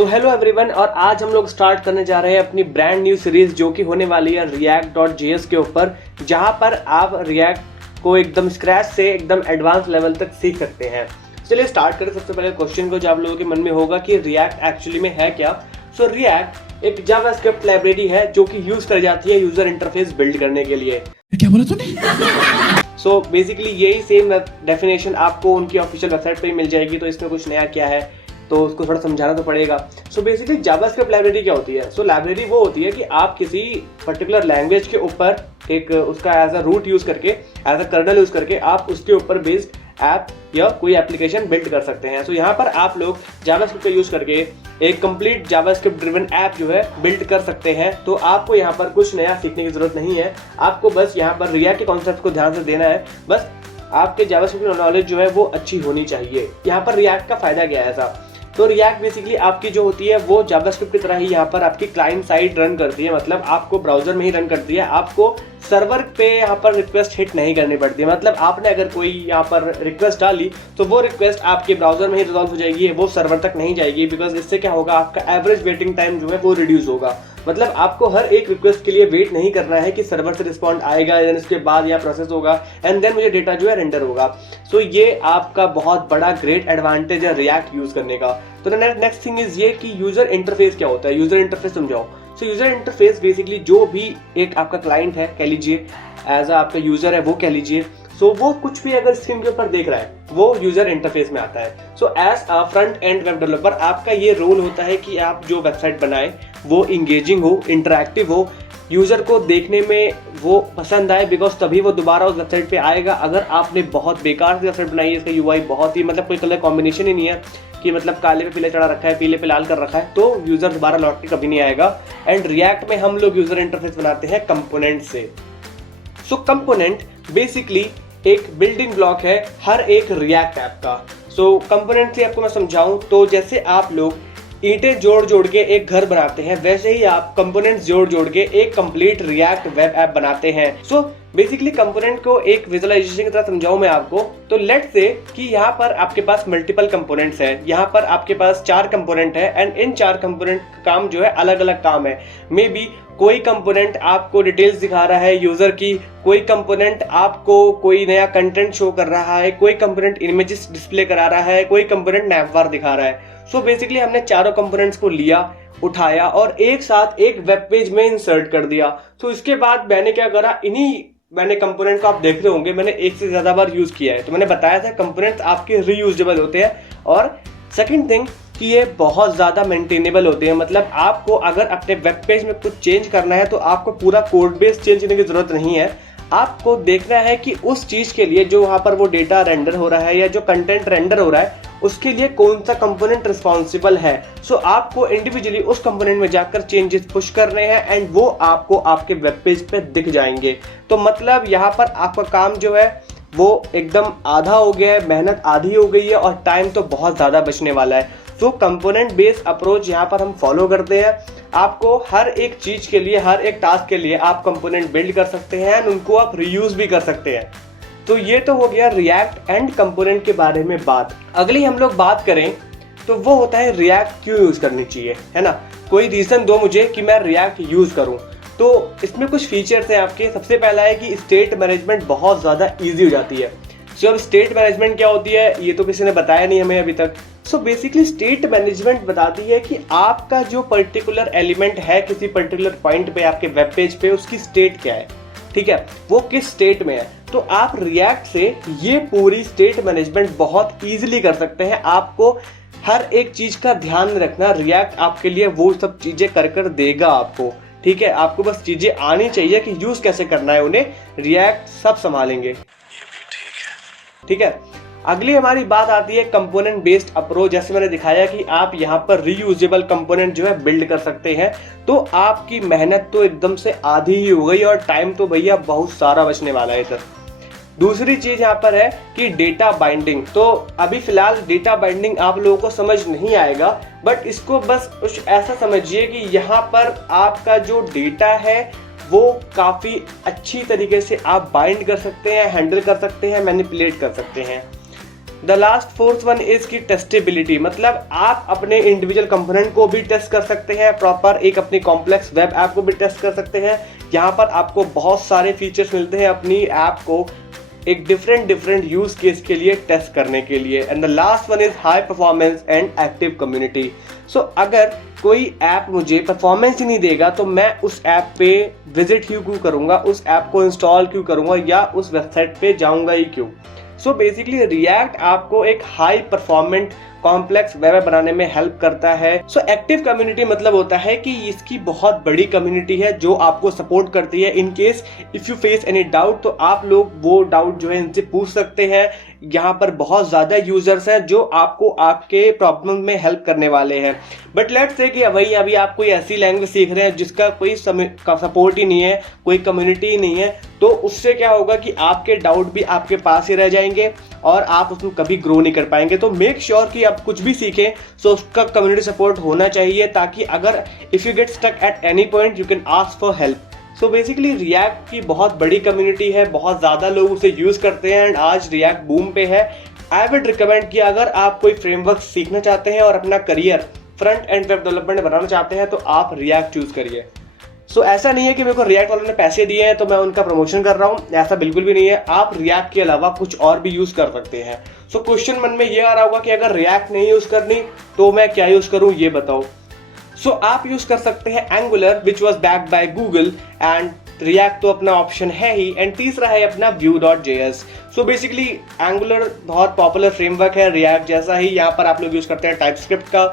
So hello everyone, और आज हम लोग स्टार्ट करने जा रहे हैं अपनी ब्रांड न्यू सीरीज जो कि होने वाली है react.js के ऊपर, जहां पर आप रिएक्ट को एकदम स्क्रैच से एकदम एडवांस लेवल तक सीख सकते हैं। चलिए स्टार्ट करें। सबसे पहले क्वेश्चन को जो आप लोगों के मन में होगा कि रिएक्ट एक्चुअली में है क्या। सो रिएक्ट एक जावास्क्रिप्ट लाइब्रेरी है जो कि यूज कर जाती है यूजर इंटरफेस बिल्ड करने के लिए। क्या बोला तूने? सो बेसिकली यही सेम डेफिनेशन आपको उनकी ऑफिशियल वेबसाइट पे ही मिल जाएगी, तो इसमें कुछ नया क्या है तो उसको थोड़ा समझाना तो पड़ेगा। सो बेसिकली जावास्क्रिप्ट लाइब्रेरी क्या होती है? सो लाइब्रेरी वो होती है कि आप किसी पर्टिकुलर लैंग्वेज के ऊपर एक उसका एज अ रूट यूज करके, एज अ कर्नल यूज करके आप उसके ऊपर बेस्ड ऐप या कोई एप्लीकेशन बिल्ड कर सकते हैं। सो यहाँ पर आप लोग जावास्क्रिप्ट का यूज करके एक कंप्लीट जावास्क्रिप्ट ड्रिवन ऐप जो है बिल्ड कर सकते हैं। तो आपको यहाँ पर कुछ नया सीखने की जरूरत नहीं है, आपको बस यहाँ पर रिएक्ट के कॉन्सेप्ट को ध्यान से देना है। बस आपके जावास्क्रिप्ट नॉलेज जो है वो अच्छी होनी चाहिए। यहाँ पर रिएक्ट का फायदा क्या है ऐसा? तो रिएक्ट बेसिकली आपकी जो होती है वो जावास्क्रिप्ट की तरह ही यहाँ पर आपकी क्लाइंट साइड रन करती है, मतलब आपको ब्राउजर में ही रन करती है। आपको सर्वर पे यहाँ पर रिक्वेस्ट हिट नहीं करनी पड़ती है। मतलब आपने अगर कोई यहाँ पर रिक्वेस्ट डाली तो वो रिक्वेस्ट आपके ब्राउजर में ही रिजॉल्व हो जाएगी, वो सर्वर तक नहीं जाएगी। बिकॉज इससे क्या होगा, आपका एवरेज वेटिंग टाइम जो है वो रिड्यूस होगा। मतलब आपको हर एक रिक्वेस्ट के लिए वेट नहीं करना है कि सर्वर से रिस्पॉन्ड आएगा, देन उसके बाद यहाँ प्रोसेस होगा एंड देन मुझे डेटा जो है रेंडर होगा। सो ये आपका बहुत बड़ा ग्रेट एडवांटेज है रिएक्ट यूज करने का। तो नेक्स्ट थिंग इज ये कि यूजर इंटरफेस क्या होता है। यूजर इंटरफेस समझाओ। सो यूजर इंटरफेस बेसिकली जो भी एक आपका क्लाइंट है कह लीजिए, एज आपका यूजर है वो कह लीजिए, सो वो कुछ भी अगर स्क्रीन के ऊपर देख रहा है वो यूजर इंटरफेस में आता है। So as a front end web developer आपका ये रोल होता है कि आप जो वेबसाइट बनाए वो इंगेजिंग हो, इंटरैक्टिव हो, यूजर को देखने में वो पसंद आए, बिकॉज तभी वो दोबारा उस वेबसाइट पे आएगा। अगर आपने बहुत बेकार सी वेबसाइट बनाई है, इसका यूआई बहुत ही मतलब कोई कलर कॉम्बिनेशन ही नहीं है कि मतलब काले पे पीले चढ़ा रखा है, पीले पे लाल कर रखा है, तो यूजर दोबारा लौट के कभी नहीं आएगा। एंड रिएक्ट में हम लोग यूजर इंटरफेस बनाते हैं कंपोनेंट से। सो कंपोनेंट बेसिकली एक बिल्डिंग ब्लॉक है हर एक रिएक्ट ऐप का। सो कंपोनेंट से आपको मैं समझाऊं तो जैसे आप लोग ईंटें जोड़ जोड़ के एक घर बनाते हैं, वैसे ही आप कंपोनेंट्स जोड़ जोड़ के एक कंप्लीट रिएक्ट वेब ऐप बनाते हैं। सो बेसिकली कंपोनेंट को एक विजुअलाइजेशन की तरह समझाऊं मैं आपको, तो लेट्स से कि यहाँ पर आपके पास मल्टीपल कंपोनेंट्स है। यहाँ पर आपके पास 4 कंपोनेंट है एंड इन 4 कंपोनेंट का काम जो है अलग अलग काम है। मे बी कोई कंपोनेंट आपको डिटेल्स दिखा रहा है यूजर की, कोई कंपोनेंट आपको कोई नया कंटेंट शो कर रहा है, कोई कंपोनेंट इमेजेस डिस्प्ले करा रहा है, कोई कंपोनेंट नैवबार दिखा रहा है। सो बेसिकली हमने चारों कंपोनेंट्स को लिया, उठाया और एक साथ एक वेब पेज में इंसर्ट कर दिया। तो इसके बाद मैंने क्या करा, मैंने कंपोनेंट को आप देख रहे होंगे मैंने एक से ज्यादा बार यूज किया है। तो मैंने बताया था कंपोनेंट्स आपके रीयूजेबल होते हैं, और सेकंड थिंग कि ये बहुत ज़्यादा मेंटेनेबल होते हैं। मतलब आपको अगर अपने वेब पेज में कुछ चेंज करना है तो आपको पूरा कोड बेस चेंज करने की ज़रूरत नहीं है। आपको देखना है कि उस चीज़ के लिए जो वहाँ पर वो डेटा रेंडर हो रहा है या जो कंटेंट रेंडर हो रहा है उसके लिए कौन सा कंपोनेंट रिस्पॉन्सिबल है। सो आपको इंडिविजुअली उस कंपोनेंट में जाकर चेंजेस पुश करने हैं एंड वो आपको आपके वेब पेज पे दिख जाएंगे। तो मतलब यहाँ पर आपका काम जो है वो एकदम आधा हो गया है, मेहनत आधी हो गई है और टाइम तो बहुत ज़्यादा बचने वाला है। तो कंपोनेंट बेस्ड अप्रोच यहाँ पर हम फॉलो करते हैं। आपको हर एक चीज के लिए, हर एक टास्क के लिए आप कंपोनेंट बिल्ड कर सकते हैं एंड उनको आप रीयूज भी कर सकते हैं। तो ये तो हो गया रिएक्ट एंड कंपोनेंट के बारे में बात। अगली हम लोग बात करें तो वो होता है रिएक्ट क्यों यूज करनी चाहिए, है ना। कोई रीजन दो मुझे कि मैं रिएक्ट यूज करूं। तो इसमें कुछ फीचर्स हैं आपके। सबसे पहला है कि स्टेट मैनेजमेंट बहुत ज्यादा ईजी हो जाती है। सो अब स्टेट मैनेजमेंट क्या होती है ये तो किसी ने बताया नहीं हमें अभी तक। सो बेसिकली स्टेट मैनेजमेंट बताती है कि आपका जो पर्टिकुलर एलिमेंट है किसी पर्टिकुलर पॉइंट पे आपके वेब पेज पे उसकी स्टेट क्या है, ठीक है, वो किस स्टेट में है। तो आप रिएक्ट से ये पूरी स्टेट मैनेजमेंट बहुत इजीली कर सकते हैं। आपको हर एक चीज का ध्यान रखना, रिएक्ट आपके लिए वो सब चीजें कर देगा आपको, ठीक है। आपको बस चीजें आनी चाहिए कि यूज कैसे करना है उन्हें, रिएक्ट सब संभालेंगे, ठीक है। अगली हमारी बात आती है कंपोनेंट बेस्ड अप्रोच। जैसे मैंने दिखाया कि आप यहाँ पर रीयूजेबल कंपोनेंट जो है बिल्ड कर सकते हैं, तो आपकी मेहनत तो एकदम से आधी ही हो गई और टाइम तो भैया बहुत सारा बचने वाला है इधर। दूसरी चीज यहाँ पर है कि डेटा बाइंडिंग। तो अभी फिलहाल डेटा बाइंडिंग आप लोगों को समझ नहीं आएगा, बट इसको बस कुछ ऐसा समझिए कि यहाँ पर आपका जो डेटा है वो काफी अच्छी तरीके से आप बाइंड कर सकते हैं, हैंडल कर सकते हैं, मैनिपुलेट कर सकते हैं। The last fourth one is की टेस्टेबिलिटी, मतलब आप अपने इंडिविजुअल कंपोनेंट को भी टेस्ट कर सकते हैं, प्रॉपर एक अपनी कॉम्प्लेक्स वेब ऐप को भी टेस्ट कर सकते हैं। यहाँ पर आपको बहुत सारे फीचर्स मिलते हैं अपनी ऐप को एक डिफरेंट यूज केस के लिए टेस्ट करने के लिए। And the last one is high performance and active community. So अगर कोई ऐप मुझे परफॉर्मेंस ही नहीं देगा तो मैं उस ऐप पे विजिट क्यों करूंगा, उस ऐप को इंस्टॉल क्यों करूंगा या उस वेबसाइट पे जाऊंगा ही क्यों। सो बेसिकली रिएक्ट आपको एक हाई परफॉर्मेंट कॉम्प्लेक्स वेब बनाने में हेल्प करता है। सो एक्टिव कम्युनिटी मतलब होता है कि इसकी बहुत बड़ी कम्युनिटी है जो आपको सपोर्ट करती है। In case if you face any doubt तो आप लोग वो डाउट जो है इनसे पूछ सकते हैं। यहाँ पर बहुत ज़्यादा यूजर्स हैं जो आपको आपके प्रॉब्लम में हेल्प करने वाले हैं। बट लेट्स से कि वही अभी आप कोई ऐसी लैंग्वेज सीख रहे हैं जिसका कोई सपोर्ट ही नहीं है, कोई कम्युनिटी ही नहीं है, तो उससे क्या होगा कि आपके डाउट भी आपके पास ही रह जाएंगे और आप उसमें कभी ग्रो नहीं कर पाएंगे। तो मेक श्योर कि आप कुछ भी सीखें तो उसका कम्युनिटी सपोर्ट होना चाहिए, ताकि अगर if you get stuck at any point you can ask for help. So basically React की बहुत बड़ी कम्युनिटी है, बहुत ज़्यादा लोग उसे यूज़ करते हैं एंड आज रिएक्ट बूम पे है। आई वुड रिकमेंड कि अगर आप कोई फ्रेमवर्क सीखना चाहते हैं और अपना career front end web development बनाना चाहते हैं तो आप रिएक्ट चूज़ करिए। सो ऐसा नहीं है कि मेरे को रिएक्ट वालों ने पैसे दिए हैं तो मैं उनका प्रमोशन कर रहा हूँ, ऐसा बिल्कुल भी नहीं है। आप रिएक्ट के अलावा कुछ और भी यूज़ कर सकते हैं। सो क्वेश्चन मन में ये आ रहा होगा कि अगर रिएक्ट नहीं यूज़ करनी तो मैं क्या यूज़ करूँ, ये बताओ। सो आप यूज़ कर सकते हैं angular which was backed by Google, and react तो अपना ऑप्शन है ही, एंड तीसरा है अपना Vue.js। सो बेसिकली एंगुलर बहुत पॉपुलर फ्रेमवर्क है रिएक्ट जैसा ही, यहाँ पर आप लोग यूज़ करते हैं टाइपस्क्रिप्ट का।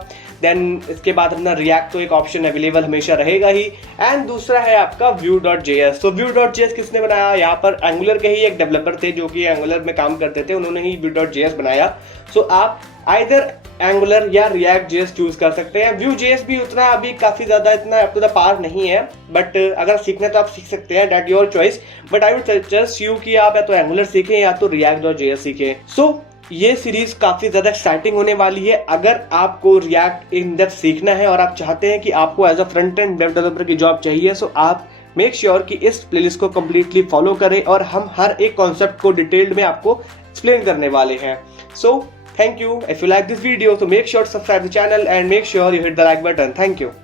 देन इसके बाद अपना रिएक्ट तो एक ऑप्शन अवेलेबल हमेशा रहेगा ही, एंड दूसरा है आपका Vue.js। तो Vue.js किसने बनाया, यहाँ पर एंगुलर के ही एक डेवलपर थे जो कि एंगुलर में काम करते थे, उन्होंने ही Vue.js बनाया। सो आप आइदर एंगुलर या React.js चूज कर सकते हैं। Vue.js भी उतना अभी काफी ज्यादा इतना अप टू द पार नहीं है, बट अगर सीखना तो आप सीख सकते हैं, that your choice. But I would suggest you कि आप या तो एंगुलर सीखें या तो React.js सीखें। सो ये सीरीज काफी ज्यादा एक्साइटिंग होने वाली है। अगर आपको रिएक्ट इन डेप्थ सीखना है और आप चाहते हैं कि आपको as a front end web developer की जॉब चाहिए, सो आप मेक श्योर कि इस प्लेलिस्ट को कंप्लीटली फॉलो करें और हम हर एक कॉन्सेप्ट को डिटेल्ड में आपको एक्सप्लेन करने वाले हैं। सो thank you. If you like this video, so make sure to subscribe the channel and make sure you hit the like button. Thank you.